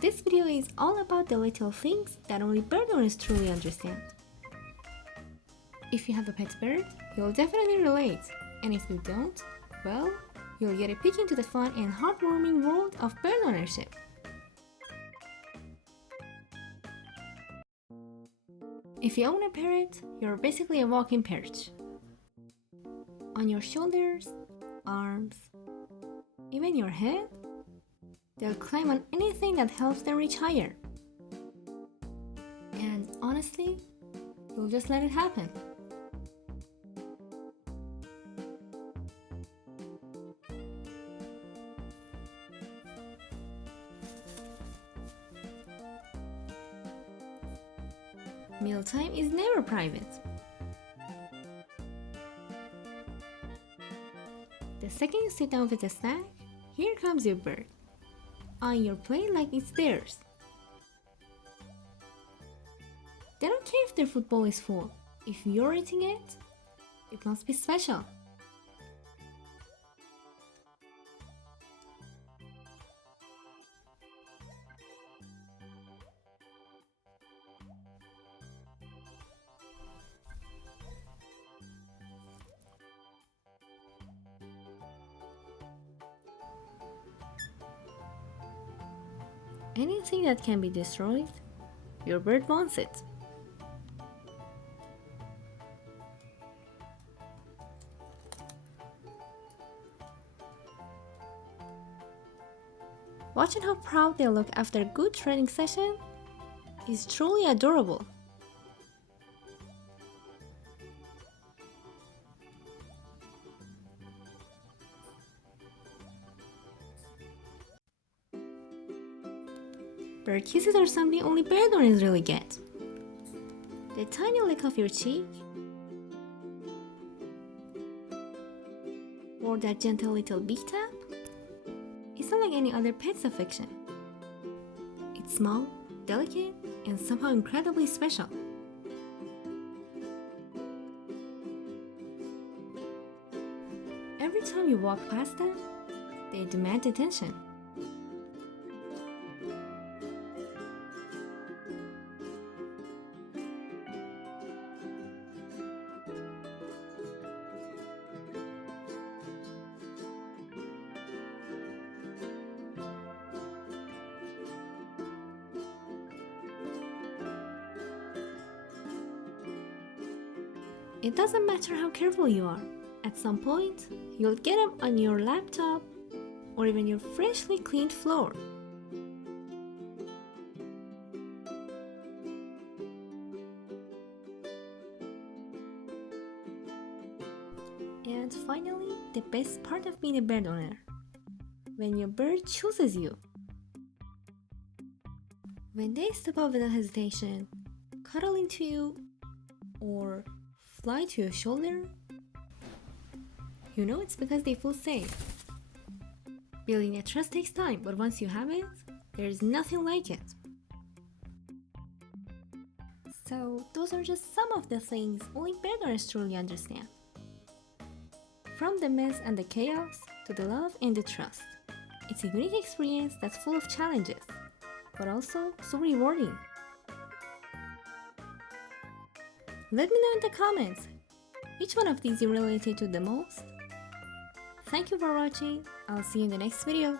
This video is all about the little things that only bird owners truly understand. If you have a pet bird, you'll definitely relate, and if you don't, well, you'll get a peek into the fun and heartwarming world of bird ownership. If you own a parrot, you're basically a walking perch. On your shoulders, arms, even your head, they'll climb on anything that helps them reach higher. And honestly, you'll just let it happen. Mealtime is never private. The second you sit down with a snack, here comes your bird, on your plate like it's theirs. They don't care if their food bowl is full. If you're eating it, it must be special. Anything that can be destroyed, your bird wants it. Watching how proud they look after a good training session is truly adorable. Bird kisses are something only bird owners really get. The tiny lick of your cheek, or that gentle little beak tap, it's not like any other pet's affection. It's small, delicate, and somehow incredibly special. Every time you walk past them, they demand attention. It doesn't matter how careful you are. At some point, you'll get them on your laptop or even your freshly cleaned floor. And finally, the best part of being a bird owner. When your bird chooses you. When they step up without hesitation, cuddle into you, or fly to your shoulder, you know it's because they feel safe. Building a trust takes time, but once you have it, there's nothing like it. So those are just some of the things only bird owners truly understand. From the mess and the chaos to the love and the trust. It's a unique experience that's full of challenges, but also so rewarding. Let me know in the comments, which one of these you related to the most? Thank you for watching, I'll see you in the next video.